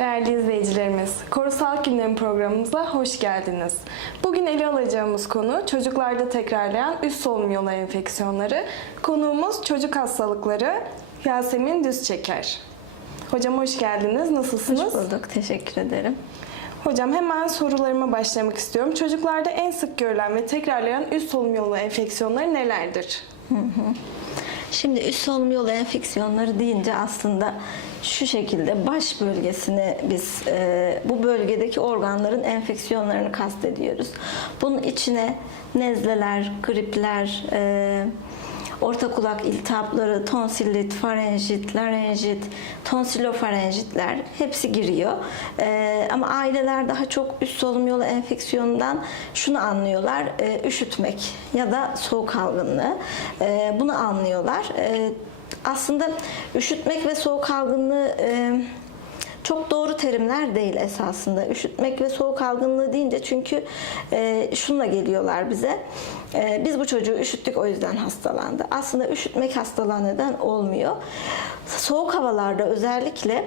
Değerli izleyicilerimiz, Korusal Gündem programımıza hoş geldiniz. Bugün ele alacağımız konu çocuklarda tekrarlayan üst solunum yolu enfeksiyonları. Konuğumuz çocuk hastalıkları Yasemin Düzçeker. Hocam hoş geldiniz. Nasılsınız? Hoş bulduk. Teşekkür ederim. Hocam hemen sorularıma başlamak istiyorum. Çocuklarda en sık görülen ve tekrarlayan üst solunum yolu enfeksiyonları nelerdir? Şimdi üst solunum yolu enfeksiyonları deyince aslında şu şekilde baş bölgesini biz e, bu bölgedeki organların enfeksiyonlarını kastediyoruz. Bunun içine nezleler, gripler, e, orta kulak iltihapları, tonsillit, farenjit, larenjit, tonsilofarenjitler hepsi giriyor. Ee, ama aileler daha çok üst solunum yolu enfeksiyonundan şunu anlıyorlar, e, üşütmek ya da soğuk algınlığı. E, bunu anlıyorlar. E, aslında üşütmek ve soğuk algınlığı e, çok doğru terimler değil esasında. Üşütmek ve soğuk algınlığı deyince çünkü e, şunla geliyorlar bize. E, biz bu çocuğu üşüttük o yüzden hastalandı. Aslında üşütmek hastalığa neden olmuyor. Soğuk havalarda özellikle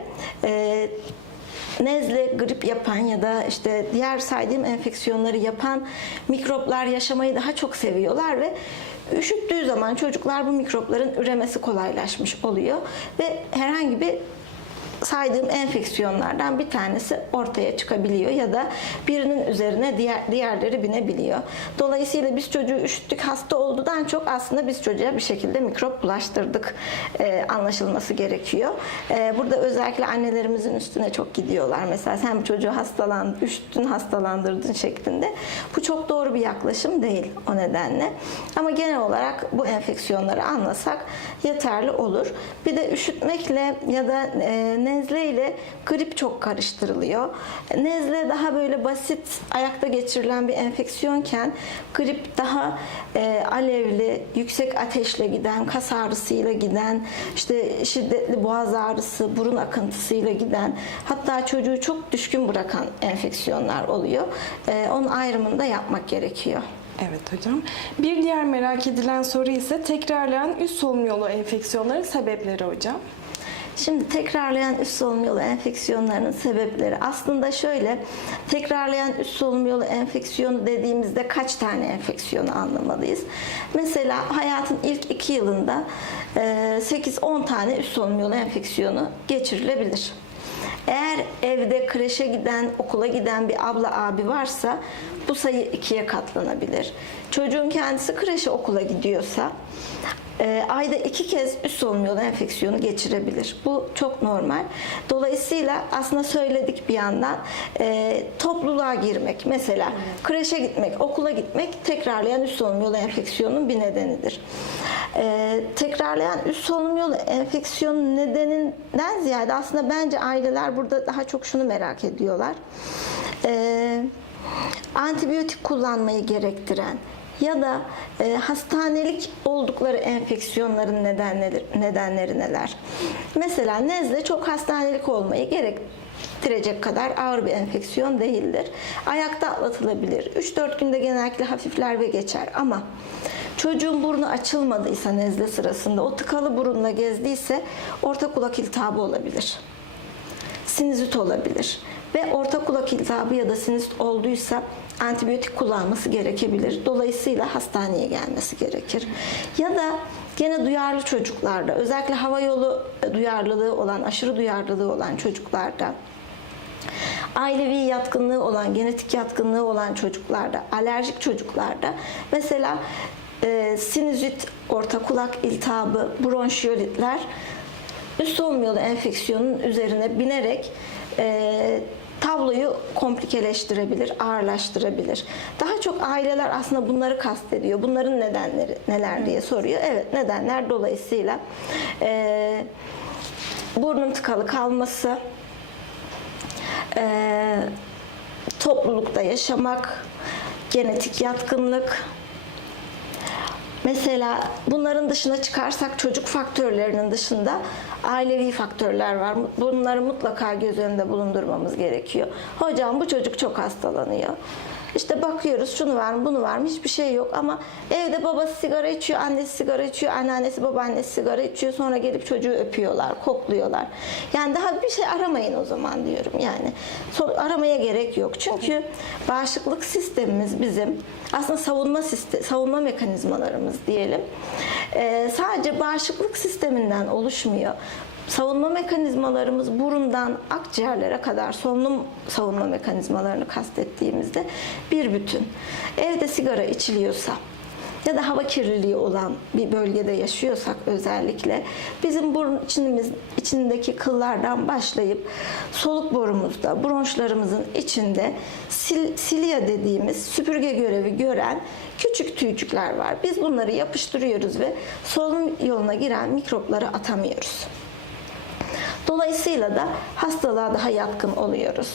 nezle, grip yapan ya da işte diğer saydığım enfeksiyonları yapan mikroplar yaşamayı daha çok seviyorlar ve üşüttüğü zaman çocuklar bu mikropların üremesi kolaylaşmış oluyor ve herhangi bir saydığım enfeksiyonlardan bir tanesi ortaya çıkabiliyor ya da birinin üzerine diğer diğerleri binebiliyor. Dolayısıyla biz çocuğu üşüttük hasta oldudan çok aslında biz çocuğa bir şekilde mikrop bulaştırdık e, anlaşılması gerekiyor. E, burada özellikle annelerimizin üstüne çok gidiyorlar. Mesela sen çocuğu hastalan, üşüttün hastalandırdın şeklinde. Bu çok doğru bir yaklaşım değil o nedenle. Ama genel olarak bu enfeksiyonları anlasak yeterli olur. Bir de üşütmekle ya da e, nezle ile grip çok karıştırılıyor. Nezle daha böyle basit ayakta geçirilen bir enfeksiyonken grip daha e, alevli, yüksek ateşle giden, kas ağrısıyla giden, işte şiddetli boğaz ağrısı, burun akıntısıyla giden, hatta çocuğu çok düşkün bırakan enfeksiyonlar oluyor. E, onun ayrımını da yapmak gerekiyor. Evet hocam. Bir diğer merak edilen soru ise tekrarlayan üst solunum yolu enfeksiyonları sebepleri hocam. Şimdi tekrarlayan üst solunum yolu enfeksiyonlarının sebepleri aslında şöyle tekrarlayan üst solunum yolu enfeksiyonu dediğimizde kaç tane enfeksiyonu anlamalıyız? Mesela hayatın ilk iki yılında e, 8-10 tane üst solunum yolu enfeksiyonu geçirilebilir. Eğer evde kreşe giden, okula giden bir abla abi varsa bu sayı ikiye katlanabilir. Çocuğun kendisi kreşe okula gidiyorsa e, ayda iki kez üst solunum yolu enfeksiyonu geçirebilir. Bu çok normal. Dolayısıyla aslında söyledik bir yandan e, topluluğa girmek mesela kreşe gitmek, okula gitmek tekrarlayan üst solunum yolu enfeksiyonunun bir nedenidir. E, tekrarlayan üst solunum yolu enfeksiyonu nedeninden ziyade aslında bence aileler burada daha çok şunu merak ediyorlar. E, antibiyotik kullanmayı gerektiren ya da e, hastanelik oldukları enfeksiyonların nedenleri, nedenleri neler? Mesela nezle çok hastanelik olmayı gerektirecek kadar ağır bir enfeksiyon değildir. Ayakta atlatılabilir. 3-4 günde genellikle hafifler ve geçer ama çocuğun burnu açılmadıysa nezle sırasında o tıkalı burunla gezdiyse orta kulak iltihabı olabilir sinüzit olabilir. Ve orta kulak iltihabı ya da sinüzit olduysa antibiyotik kullanması gerekebilir. Dolayısıyla hastaneye gelmesi gerekir. Ya da gene duyarlı çocuklarda, özellikle hava yolu duyarlılığı olan, aşırı duyarlılığı olan çocuklarda ailevi yatkınlığı olan, genetik yatkınlığı olan çocuklarda, alerjik çocuklarda mesela e, sinüzit, orta kulak iltihabı, bronşiyolitler üst solunum yolu enfeksiyonunun üzerine binerek e, tabloyu komplikeleştirebilir, ağırlaştırabilir. Daha çok aileler aslında bunları kastediyor. Bunların nedenleri neler diye soruyor. Evet nedenler dolayısıyla e, burnun tıkalı kalması, e, toplulukta yaşamak, genetik yatkınlık, Mesela bunların dışına çıkarsak çocuk faktörlerinin dışında ailevi faktörler var. Bunları mutlaka göz önünde bulundurmamız gerekiyor. Hocam bu çocuk çok hastalanıyor. İşte bakıyoruz şunu var mı bunu var mı hiçbir şey yok ama evde babası sigara içiyor, annesi sigara içiyor, anneannesi babaannesi sigara içiyor. Sonra gelip çocuğu öpüyorlar, kokluyorlar. Yani daha bir şey aramayın o zaman diyorum yani. Aramaya gerek yok. Çünkü bağışıklık sistemimiz bizim aslında savunma sistem, savunma mekanizmalarımız diyelim. Ee, sadece bağışıklık sisteminden oluşmuyor. Savunma mekanizmalarımız burundan akciğerlere kadar solunum savunma mekanizmalarını kastettiğimizde bir bütün. Evde sigara içiliyorsa ya da hava kirliliği olan bir bölgede yaşıyorsak özellikle bizim burun içimiz, içindeki kıllardan başlayıp soluk borumuzda, bronşlarımızın içinde sil, silya dediğimiz süpürge görevi gören küçük tüycükler var. Biz bunları yapıştırıyoruz ve solunum yoluna giren mikropları atamıyoruz. Dolayısıyla da hastalığa daha yatkın oluyoruz.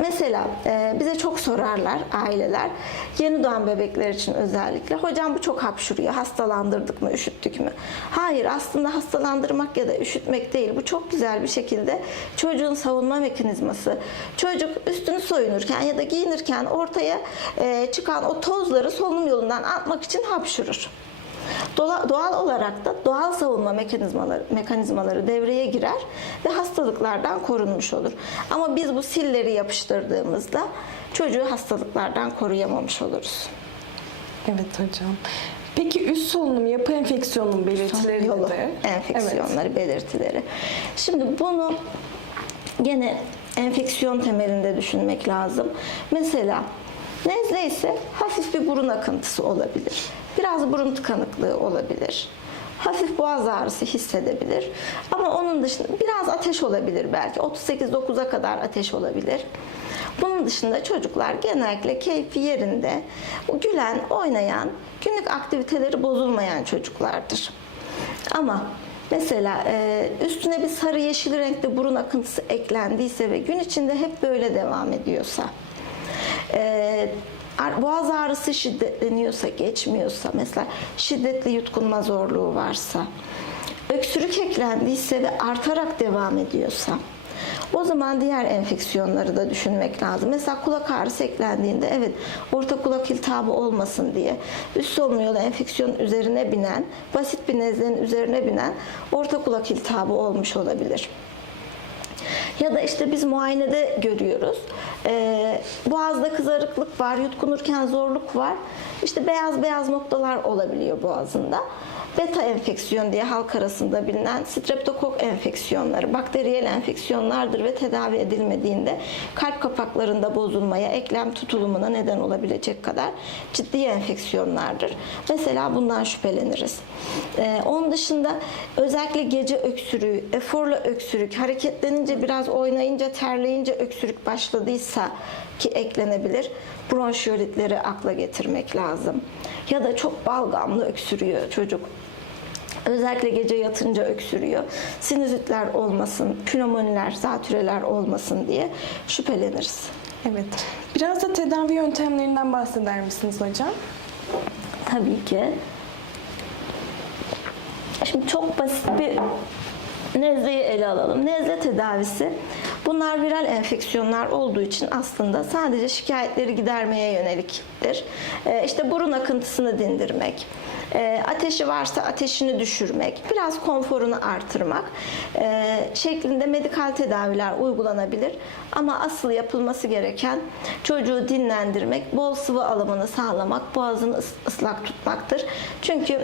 Mesela e, bize çok sorarlar aileler, yeni doğan bebekler için özellikle. Hocam bu çok hapşuruyor, hastalandırdık mı, üşüttük mü? Hayır, aslında hastalandırmak ya da üşütmek değil. Bu çok güzel bir şekilde çocuğun savunma mekanizması. Çocuk üstünü soyunurken ya da giyinirken ortaya e, çıkan o tozları solunum yolundan atmak için hapşurur. Dola- Doğal olarak da doğal savunma mekanizmaları, mekanizmaları devreye girer ve hastalıklardan korunmuş olur. Ama biz bu silleri yapıştırdığımızda çocuğu hastalıklardan koruyamamış oluruz. Evet hocam. Peki üst solunum yapı enfeksiyonunun belirtileri Yolu nedir? enfeksiyonları, belirtileri. Şimdi bunu gene enfeksiyon temelinde düşünmek lazım. Mesela nezle ise hafif bir burun akıntısı olabilir. Biraz burun tıkanıklığı olabilir. Hafif boğaz ağrısı hissedebilir. Ama onun dışında biraz ateş olabilir belki. 38-9'a kadar ateş olabilir. Bunun dışında çocuklar genellikle keyfi yerinde, gülen, oynayan, günlük aktiviteleri bozulmayan çocuklardır. Ama mesela e, üstüne bir sarı yeşil renkte burun akıntısı eklendiyse ve gün içinde hep böyle devam ediyorsa, e, boğaz ağrısı şiddetleniyorsa, geçmiyorsa, mesela şiddetli yutkunma zorluğu varsa, öksürük eklendiyse ve artarak devam ediyorsa, o zaman diğer enfeksiyonları da düşünmek lazım. Mesela kulak ağrısı eklendiğinde evet orta kulak iltihabı olmasın diye üst solunum yolu enfeksiyon üzerine binen, basit bir nezlenin üzerine binen orta kulak iltihabı olmuş olabilir. Ya da işte biz muayenede görüyoruz. Ee, boğazda kızarıklık var, yutkunurken zorluk var. İşte beyaz beyaz noktalar olabiliyor boğazında. Beta enfeksiyon diye halk arasında bilinen streptokok enfeksiyonları, bakteriyel enfeksiyonlardır ve tedavi edilmediğinde kalp kapaklarında bozulmaya, eklem tutulumuna neden olabilecek kadar ciddi enfeksiyonlardır. Mesela bundan şüpheleniriz. Ee, onun dışında özellikle gece öksürüğü, eforla öksürük, hareketlenince biraz oynayınca, terleyince öksürük başladıysa ki eklenebilir. Bronşiyolitleri akla getirmek lazım. Ya da çok balgamlı öksürüyor çocuk. Özellikle gece yatınca öksürüyor. Sinüzitler olmasın, pneumoniler, zatüreler olmasın diye şüpheleniriz. Evet. Biraz da tedavi yöntemlerinden bahseder misiniz hocam? Tabii ki. Şimdi çok basit bir nezleyi ele alalım. Nezle tedavisi bunlar viral enfeksiyonlar olduğu için aslında sadece şikayetleri gidermeye yöneliktir. Ee, işte burun akıntısını dindirmek, e, ateşi varsa ateşini düşürmek, biraz konforunu artırmak e, şeklinde medikal tedaviler uygulanabilir. Ama asıl yapılması gereken çocuğu dinlendirmek, bol sıvı alımını sağlamak, boğazını ıs- ıslak tutmaktır. Çünkü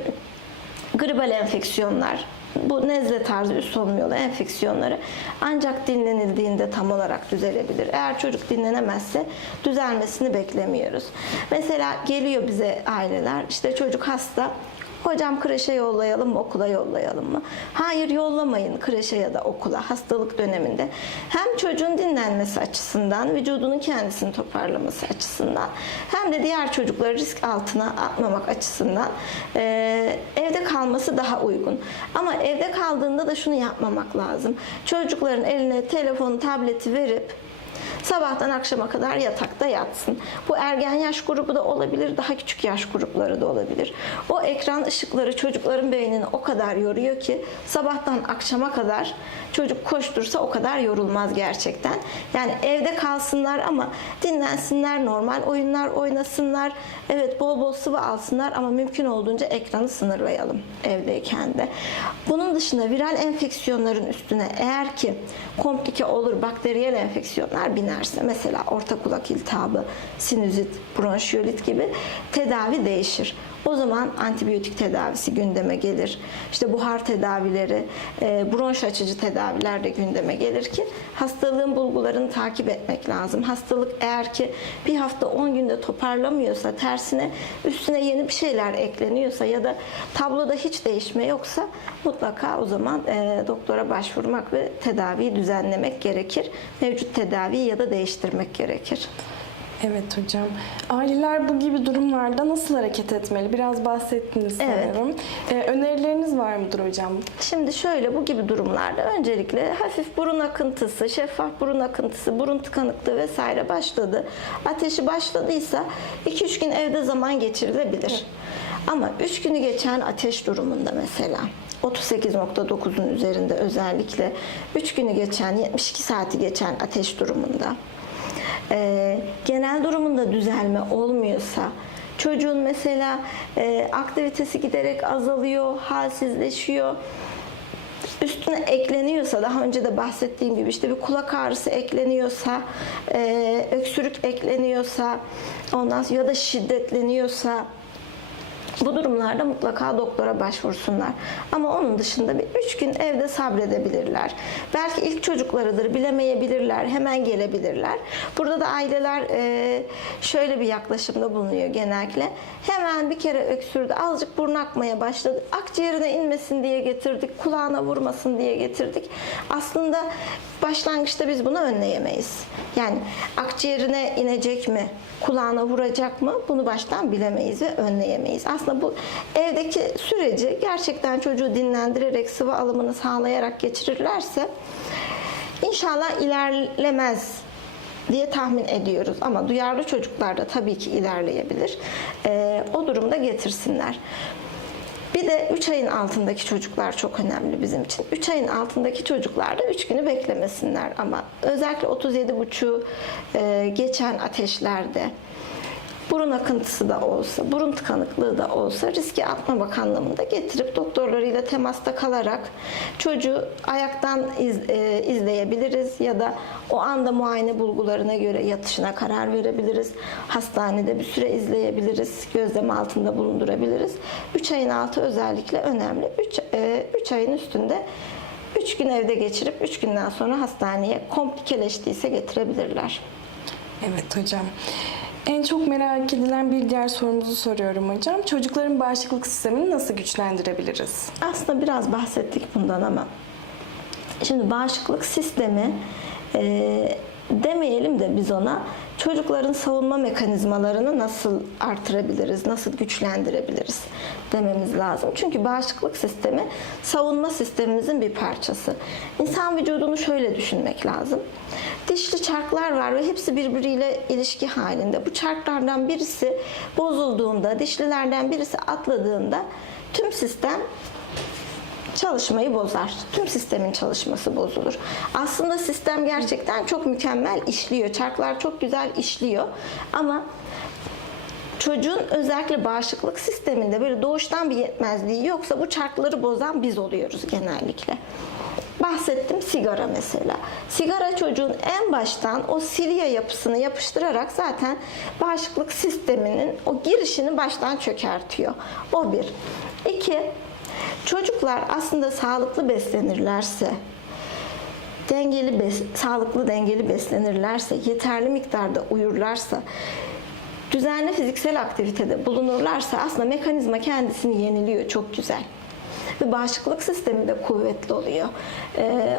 gribal enfeksiyonlar, bu nezle tarzı üst solunum enfeksiyonları ancak dinlenildiğinde tam olarak düzelebilir. Eğer çocuk dinlenemezse düzelmesini beklemiyoruz. Mesela geliyor bize aileler, işte çocuk hasta, Hocam kreşe yollayalım mı, okula yollayalım mı? Hayır yollamayın kreşe ya da okula hastalık döneminde. Hem çocuğun dinlenmesi açısından, vücudunun kendisini toparlaması açısından hem de diğer çocukları risk altına atmamak açısından eee, evde kalması daha uygun. Ama evde kaldığında da şunu yapmamak lazım. Çocukların eline telefonu, tableti verip sabahtan akşama kadar yatakta yatsın. Bu ergen yaş grubu da olabilir, daha küçük yaş grupları da olabilir. O ekran ışıkları çocukların beynini o kadar yoruyor ki sabahtan akşama kadar çocuk koştursa o kadar yorulmaz gerçekten. Yani evde kalsınlar ama dinlensinler, normal oyunlar oynasınlar. Evet bol bol sıvı alsınlar ama mümkün olduğunca ekranı sınırlayalım evdeyken de. Bunun dışında viral enfeksiyonların üstüne eğer ki komplike olur bakteriyel enfeksiyonlar binerse mesela orta kulak iltihabı, sinüzit, bronşiyolit gibi tedavi değişir. O zaman antibiyotik tedavisi gündeme gelir. İşte buhar tedavileri, e, bronş açıcı tedaviler de gündeme gelir ki hastalığın bulgularını takip etmek lazım. Hastalık eğer ki bir hafta 10 günde toparlamıyorsa, tersine üstüne yeni bir şeyler ekleniyorsa ya da tabloda hiç değişme yoksa mutlaka o zaman e, doktora başvurmak ve tedaviyi düzenlemek gerekir. Mevcut tedaviyi ya da değiştirmek gerekir. Evet hocam. Aileler bu gibi durumlarda nasıl hareket etmeli? Biraz bahsettiniz Evet. sanırım. Ee, önerileriniz var mıdır hocam? Şimdi şöyle bu gibi durumlarda öncelikle hafif burun akıntısı, şeffaf burun akıntısı, burun tıkanıklığı vesaire başladı. Ateşi başladıysa 2-3 gün evde zaman geçirilebilir. Ama 3 günü geçen ateş durumunda mesela 38.9'un üzerinde özellikle 3 günü geçen 72 saati geçen ateş durumunda e, genel durumunda düzelme olmuyorsa çocuğun mesela e, aktivitesi giderek azalıyor, halsizleşiyor. Üstüne ekleniyorsa daha önce de bahsettiğim gibi işte bir kulak ağrısı ekleniyorsa, e, öksürük ekleniyorsa, ondan sonra ya da şiddetleniyorsa bu durumlarda mutlaka doktora başvursunlar. Ama onun dışında bir üç gün evde sabredebilirler. Belki ilk çocuklarıdır, bilemeyebilirler, hemen gelebilirler. Burada da aileler e, şöyle bir yaklaşımda bulunuyor genellikle. Hemen bir kere öksürdü, azıcık burnu akmaya başladı. Akciğerine inmesin diye getirdik, kulağına vurmasın diye getirdik. Aslında başlangıçta biz bunu önleyemeyiz. Yani akciğerine inecek mi, kulağına vuracak mı bunu baştan bilemeyiz ve önleyemeyiz. Aslında bu evdeki süreci gerçekten çocuğu dinlendirerek, sıvı alımını sağlayarak geçirirlerse inşallah ilerlemez diye tahmin ediyoruz. Ama duyarlı çocuklar da tabii ki ilerleyebilir. Ee, o durumda getirsinler. Bir de 3 ayın altındaki çocuklar çok önemli bizim için. 3 ayın altındaki çocuklar da 3 günü beklemesinler ama özellikle 37,5 e, geçen ateşlerde burun akıntısı da olsa, burun tıkanıklığı da olsa riske atmamak anlamında getirip doktorlarıyla temasta kalarak çocuğu ayaktan iz- e, izleyebiliriz ya da o anda muayene bulgularına göre yatışına karar verebiliriz. Hastanede bir süre izleyebiliriz, gözlem altında bulundurabiliriz. 3 ayın altı özellikle önemli. 3 ayın üstünde 3 gün evde geçirip 3 günden sonra hastaneye komplikeleştiyse getirebilirler. Evet hocam. En çok merak edilen bir diğer sorumuzu soruyorum hocam. Çocukların bağışıklık sistemini nasıl güçlendirebiliriz? Aslında biraz bahsettik bundan ama şimdi bağışıklık sistemi e, demeyelim de biz ona çocukların savunma mekanizmalarını nasıl artırabiliriz, nasıl güçlendirebiliriz dememiz lazım. Çünkü bağışıklık sistemi savunma sistemimizin bir parçası. İnsan vücudunu şöyle düşünmek lazım. Dişli çarklar var ve hepsi birbiriyle ilişki halinde. Bu çarklardan birisi bozulduğunda, dişlilerden birisi atladığında tüm sistem çalışmayı bozar. Tüm sistemin çalışması bozulur. Aslında sistem gerçekten çok mükemmel işliyor. Çarklar çok güzel işliyor. Ama çocuğun özellikle bağışıklık sisteminde böyle doğuştan bir yetmezliği yoksa bu çarkları bozan biz oluyoruz genellikle. Bahsettim sigara mesela. Sigara çocuğun en baştan o silya yapısını yapıştırarak zaten bağışıklık sisteminin o girişini baştan çökertiyor. O bir. İki, çocuklar aslında sağlıklı beslenirlerse, dengeli bes, sağlıklı dengeli beslenirlerse, yeterli miktarda uyurlarsa, düzenli fiziksel aktivitede bulunurlarsa aslında mekanizma kendisini yeniliyor çok güzel. Ve bağışıklık sistemi de kuvvetli oluyor. Ee,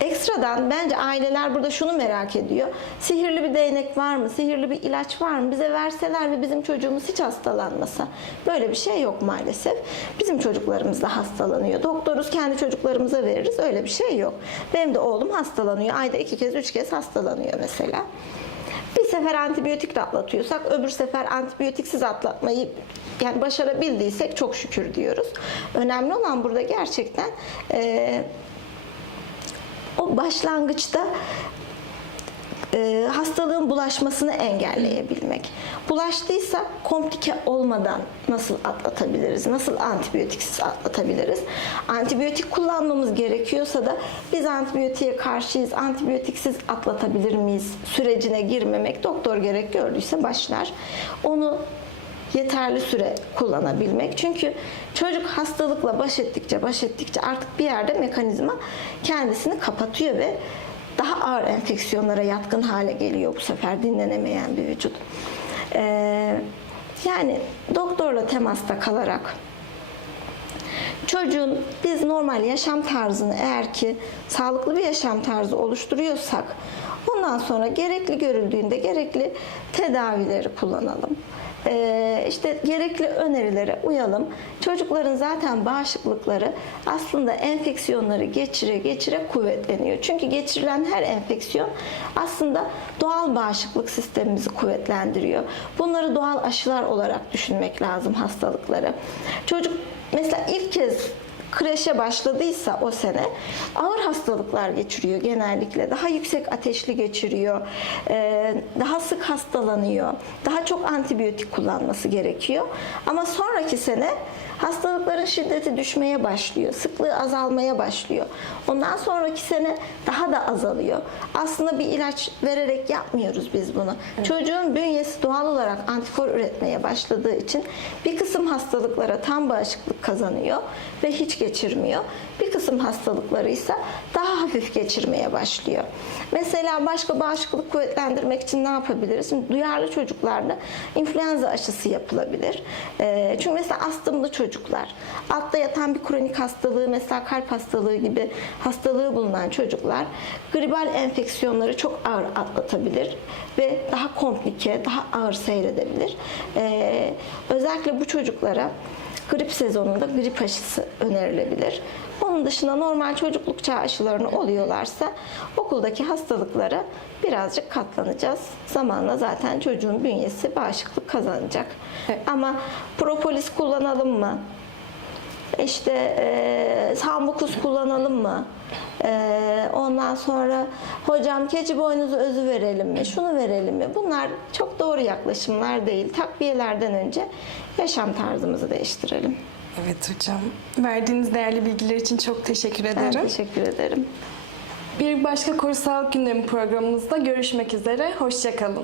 ekstradan bence aileler burada şunu merak ediyor. Sihirli bir değnek var mı? Sihirli bir ilaç var mı? Bize verseler ve bizim çocuğumuz hiç hastalanmasa. Böyle bir şey yok maalesef. Bizim çocuklarımız da hastalanıyor. Doktoruz kendi çocuklarımıza veririz. Öyle bir şey yok. Benim de oğlum hastalanıyor. Ayda iki kez, üç kez hastalanıyor mesela. Bir sefer antibiyotikle atlatıyorsak öbür sefer antibiyotiksiz atlatmayı yani başarabildiysek çok şükür diyoruz. Önemli olan burada gerçekten eee o başlangıçta e, hastalığın bulaşmasını engelleyebilmek. Bulaştıysa komplike olmadan nasıl atlatabiliriz? Nasıl antibiyotiksiz atlatabiliriz? Antibiyotik kullanmamız gerekiyorsa da biz antibiyotiğe karşıyız. Antibiyotiksiz atlatabilir miyiz? Sürecine girmemek doktor gerek gördüyse başlar. Onu yeterli süre kullanabilmek. Çünkü çocuk hastalıkla baş ettikçe baş ettikçe artık bir yerde mekanizma kendisini kapatıyor ve daha ağır enfeksiyonlara yatkın hale geliyor bu sefer dinlenemeyen bir vücut. Ee, yani doktorla temasta kalarak çocuğun biz normal yaşam tarzını eğer ki sağlıklı bir yaşam tarzı oluşturuyorsak ondan sonra gerekli görüldüğünde gerekli tedavileri kullanalım. Ee, işte gerekli önerilere uyalım. Çocukların zaten bağışıklıkları aslında enfeksiyonları geçire geçire kuvvetleniyor. Çünkü geçirilen her enfeksiyon aslında doğal bağışıklık sistemimizi kuvvetlendiriyor. Bunları doğal aşılar olarak düşünmek lazım hastalıkları. Çocuk mesela ilk kez kreşe başladıysa o sene ağır hastalıklar geçiriyor genellikle. Daha yüksek ateşli geçiriyor. Ee, Daha sık hastalanıyor. Daha çok antibiyotik kullanması gerekiyor. Ama sonraki sene hastalıkların şiddeti düşmeye başlıyor. Sıklığı azalmaya başlıyor. Ondan sonraki sene daha da azalıyor. Aslında bir ilaç vererek yapmıyoruz biz bunu. Çocuğun bünyesi doğal olarak antikor üretmeye başladığı için bir kısım hastalıklara tam bağışıklık kazanıyor ve hiç geçirmiyor. Bir kısım hastalıkları ise daha hafif geçirmeye başlıyor. Mesela başka bağışıklık kuvvetlendirmek için ne yapabiliriz? Şimdi duyarlı çocuklarda influenza aşısı yapılabilir. Ee, çünkü mesela astımlı çocuklar, altta yatan bir kronik hastalığı, mesela kalp hastalığı gibi hastalığı bulunan çocuklar gribal enfeksiyonları çok ağır atlatabilir ve daha komplike, daha ağır seyredebilir. Ee, özellikle bu çocuklara grip sezonunda grip aşısı önerilebilir. Onun dışında normal çocukluk çağı aşılarını oluyorlarsa okuldaki hastalıklara birazcık katlanacağız. Zamanla zaten çocuğun bünyesi bağışıklık kazanacak. Evet. Ama propolis kullanalım mı? İşte e, sambukus kullanalım mı? E, ondan sonra hocam keçi boynuzu özü verelim mi? Şunu verelim mi? Bunlar çok doğru yaklaşımlar değil. Takviyelerden önce yaşam tarzımızı değiştirelim. Evet hocam. Verdiğiniz değerli bilgiler için çok teşekkür Ben ederim. teşekkür ederim. Bir başka Koru Sağlık Gündemi programımızda görüşmek üzere. Hoşçakalın.